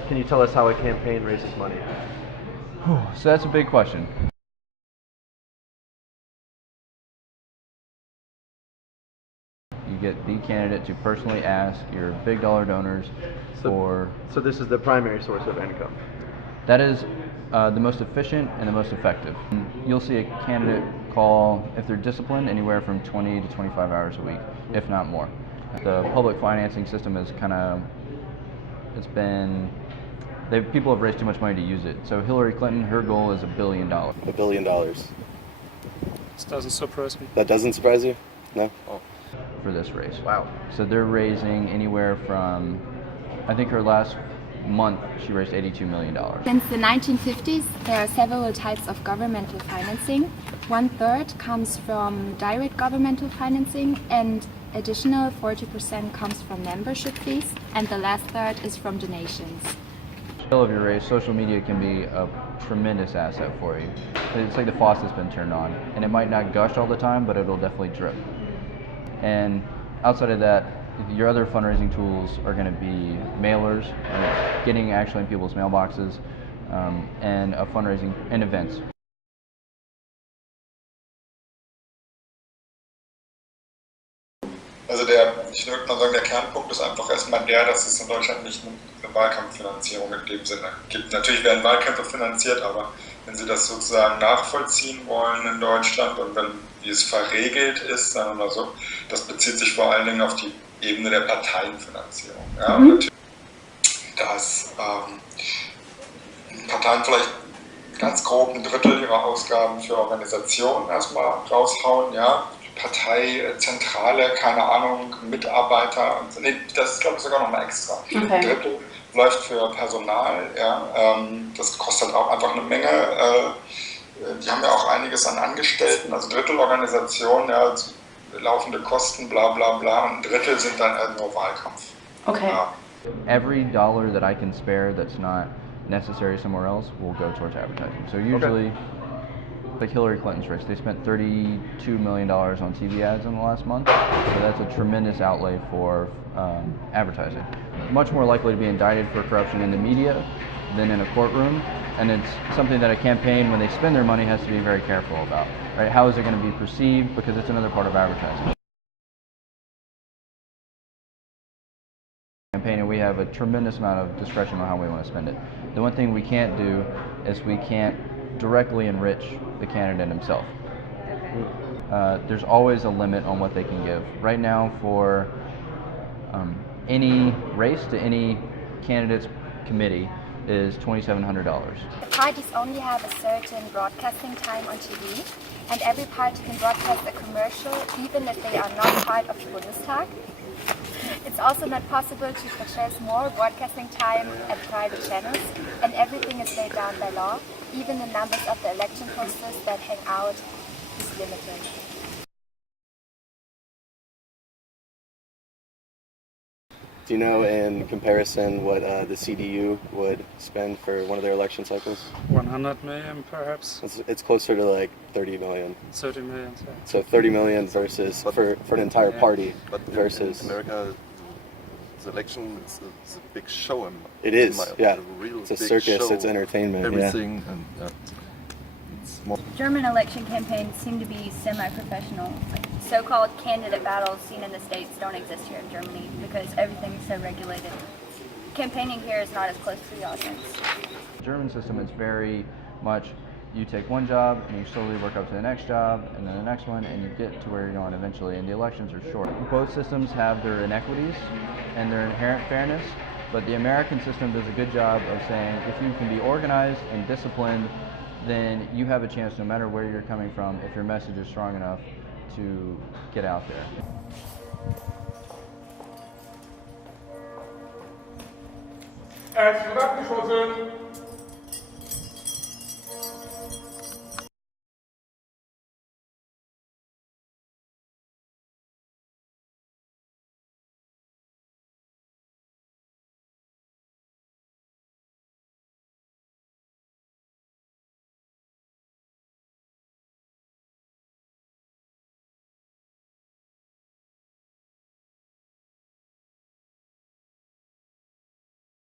Can you tell us how a campaign raises money? So that's a big question. You get the candidate to personally ask your big dollar donors for... So this is the primary source of income? That is the most efficient and the most effective. You'll see a candidate call, if they're disciplined, anywhere from 20 to 25 hours a week, if not more. The public financing system is people have raised too much money to use it. So Hillary Clinton, her goal is $1 billion. $1 billion. This doesn't surprise me. That doesn't surprise you? No? Oh. For this race. Wow. So they're raising anywhere from, I think her last month she raised $82 million. Since the 1950s, there are several types of governmental financing. 1/3 comes from direct governmental financing, and additional 40% comes from membership fees, and the last third is from donations. Of your race, social media can be a tremendous asset for you. It's like the faucet's been turned on, and it might not gush all the time, but it'll definitely drip. And outside of that, your other fundraising tools are going to be mailers, getting actually in people's mailboxes, and fundraising and events. Also ich würde mal sagen, der Kernpunkt ist einfach erstmal der, dass es in Deutschland nicht eine Wahlkampffinanzierung in dem Sinne gibt. Natürlich werden Wahlkämpfe finanziert, aber wenn Sie das sozusagen nachvollziehen wollen in Deutschland und wie es verregelt ist, sagen wir mal so, das bezieht sich vor allen Dingen auf die Ebene der Parteienfinanzierung. Ja? Und dass Parteien vielleicht ganz grob 1/3 ihrer Ausgaben für Organisationen erstmal raushauen, ja. Parteizentrale, keine Ahnung, Mitarbeiter, nee, das ist glaube ich sogar noch mal extra. Okay. 1/3 läuft für Personal, ja, das kostet auch einfach eine Menge, die haben ja auch einiges an Angestellten, also 1/3 Organisation, ja, laufende Kosten, bla bla bla, und 1/3 sind dann nur Wahlkampf. Okay. Ja. Every dollar that I can spare that's not necessary somewhere else will go towards advertising. So usually, like Hillary Clinton's race, they spent $32 million on TV ads in the last month, so that's a tremendous outlay for advertising. Much more likely to be indicted for corruption in the media than in a courtroom, and it's something that a campaign, when they spend their money, has to be very careful about. Right? How is it going to be perceived? Because it's another part of advertising. And we have a tremendous amount of discretion on how we want to spend it. The one thing we can't do is we can't directly enrich the candidate himself. There's always a limit on what they can give. Right now, for any race to any candidate's committee is $2,700. Parties only have a certain broadcasting time on TV, and every party can broadcast a commercial even if they are not part of the Bundestag. It's also not possible to purchase more broadcasting time at private channels, and everything is laid down by law. Even the numbers of the election posters that hang out is limited. Do you know, in comparison, what the CDU would spend for one of their election cycles? 100 million, perhaps. It's closer to like 30 million. 30 million. So 30 million versus for an entire party versus America. The election is a big show. It is, yeah. It's a circus. Show. It's entertainment. Everything, yeah. And it's more. German election campaigns seem to be semi-professional. Like so-called candidate battles seen in the States don't exist here in Germany because everything's so regulated. Campaigning here is not as close to the audience. The German system is very much, you take one job and you slowly work up to the next job and then the next one, and you get to where you're going eventually, and the elections are short. Both systems have their inequities and their inherent fairness, but the American system does a good job of saying if you can be organized and disciplined, then you have a chance no matter where you're coming from if your message is strong enough to get out there. Es wird abgeschossen.